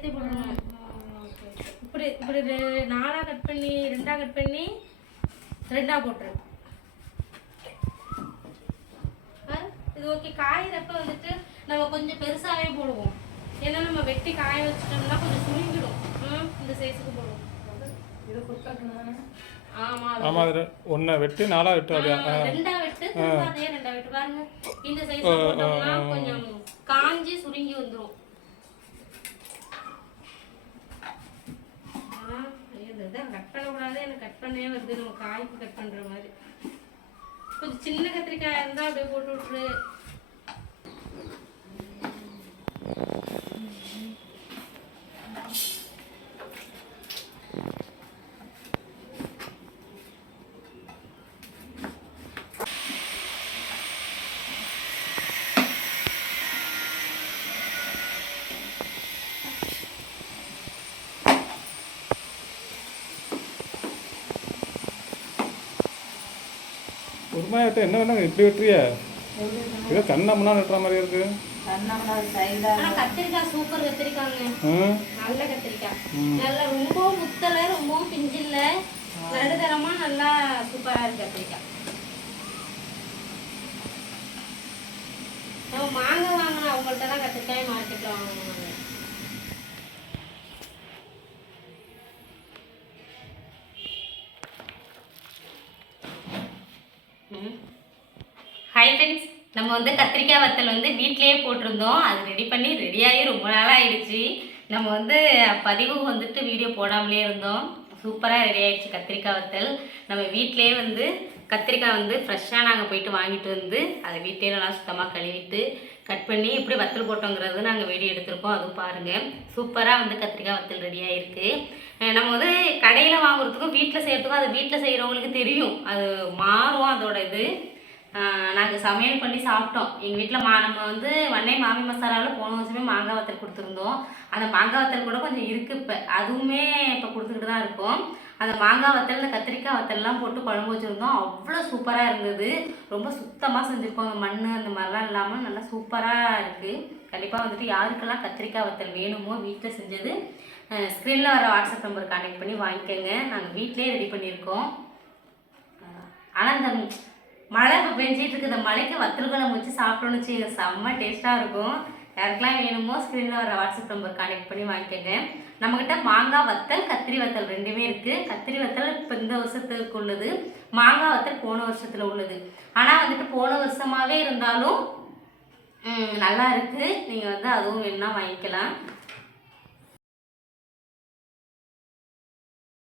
சேர்த்து போடணும். இப்படி இப்படி ரெ- நாலா கட் பண்ணி ரெண்டா கட் பண்ணி ரெண்டா போட்டுரு. ஆ, இது ஓகே காயிறப்ப வந்துட்டு நம்ம கொஞ்சம் பெருசாவே போடுவோம். ஏன்னா நம்ம வெட்டி காய வச்சிட்டோம்னா கொஞ்சம் சுருங்கிடும். இந்த சைஸுக்கு போடுவோம். ஆமா அது வெட்டி நாலாக வெட்டு அப்படியா? ரெண்டா வெட்டு ரெண்டா வெட்டு. பாருங்க இந்த சைஸ் போட்டோம்னா கொஞ்சம் காஞ்சி சுருங்கி வந்துரும். அதுதான் கட் பண்ணக்கூடாது எனக்கு கட் பண்ணவே வருது. நம்ம காய்க்கு கட் பண்ணுற மாதிரி. கொஞ்சம் சின்ன கத்திரிக்காய் இருந்தால் அப்படியே போட்டு விட்டுரு. உரிமையாக வெட்ட என்ன வேணா இப்படி வெட்டுறிய ஏதோ கண்ணம்னா வெட்டுற மாதிரி இருக்கு. கத்திரிக்காய் சூப்பர் கத்திரிக்காய்ங்க. ம் நல்ல கத்திரிக்காய். நல்லா ரொம்ப முத்தல ரொம்ப பிஞ்சில்ல. நடுதரமா நல்லா சூப்பரா இருக்கு கத்திரிக்காய். நம்ம மாங்காய் வாங்கினா அவங்கள்ட்ட தான் கத்திரிக்காய் மார்க்கெட்ல வாங்கணும் நம்ம வந்து கத்திரிக்காய் வத்தல் வந்து வீட்டிலேயே போட்டிருந்தோம். அது ரெடி பண்ணி ரெடியாகி ரொம்ப நாளாக ஆயிடுச்சு நம்ம வந்து பதிவு வந்துட்டு வீடியோ போடாமலே இருந்தோம். சூப்பராக ரெடி ஆயிடுச்சு கத்திரிக்காய் வத்தல். நம்ம வீட்டிலே வந்து கத்திரிக்காய் வந்து ஃப்ரெஷ்ஷாக நாங்கள் போயிட்டு வாங்கிட்டு வந்து அதை வீட்டிலே நல்லா சுத்தமாக கழுவிட்டு கட் பண்ணி இப்படி வத்தல் போட்டோங்கிறது நாங்கள் வீடியோ எடுத்திருக்கோம். அதுவும் பாருங்கள் சூப்பராக வந்து கத்திரிக்காய் வத்தல் ரெடி ஆயிருக்கு. நம்ம வந்து கடையில் வாங்குறதுக்கும் வீட்டில் செய்கிறதுக்கும் அது வீட்டில் செய்கிறவங்களுக்கு தெரியும். அது மாறும் அதோட இது. நாங்கள் சமையல் பண்ணி சாப்பிட்டோம். எங்கள் வீட்டில் மா நம்ம வந்து வண்ணை மாமி மசாலாவில் போன வருஷமே மாங்காய் வத்தல் கொடுத்துருந்தோம். அந்த மாங்காய் வத்தல் கூட கொஞ்சம் இருக்குது இப்போ. அதுவுமே இப்போ கொடுத்துக்கிட்டு தான் இருக்கோம். அந்த மாங்காய் வத்தல் இந்த கத்திரிக்காய் வத்தல்லாம் போட்டு குழம்பு வச்சுருந்தோம். அவ்வளோ சூப்பராக இருந்தது. ரொம்ப சுத்தமாக செஞ்சுருக்கோம். அந்த மண் அந்த மாதிரிலாம் இல்லாமல் நல்லா சூப்பராக இருக்குது கண்டிப்பாக வந்துட்டு யாருக்கெல்லாம் கத்திரிக்காய் வத்தல் வேணுமோ வீட்டில் செஞ்சது ஸ்க்ரீனில் வர வாட்ஸ்அப் நம்பர் கான்டெக்ட் பண்ணி வாங்கிக்கோங்க. நாங்கள் வீட்டிலே ரெடி பண்ணியிருக்கோம். ஆனால் இந்த மழை இப்போ பெஞ்சிட்டு இருக்குது. இந்த மழைக்கு வத்தல் குழம்பு வச்சு சாப்பிட்டோன்னு வச்சு செம்ம டேஸ்ட்டாக இருக்கும். யாருக்கெல்லாம் வேணுமோ ஸ்க்ரீனில் வர வாட்ஸ்அப் நம்பர் கனெக்ட் பண்ணி வாங்கிக்கோங்க. நம்மக்கிட்ட மாங்காய் வத்தல் கத்திரி வத்தல் ரெண்டுமே இருக்குது கத்திரி வத்தல் இப்போ இந்த வருஷத்துக்கு உள்ளது. மாங்காய் வத்தல் போன வருஷத்தில் உள்ளது. ஆனால் வந்துட்டு போன வருஷமாகவே இருந்தாலும் நல்லா இருக்குது நீங்கள் வந்து அதுவும் வேணும்னா வாங்கிக்கலாம்.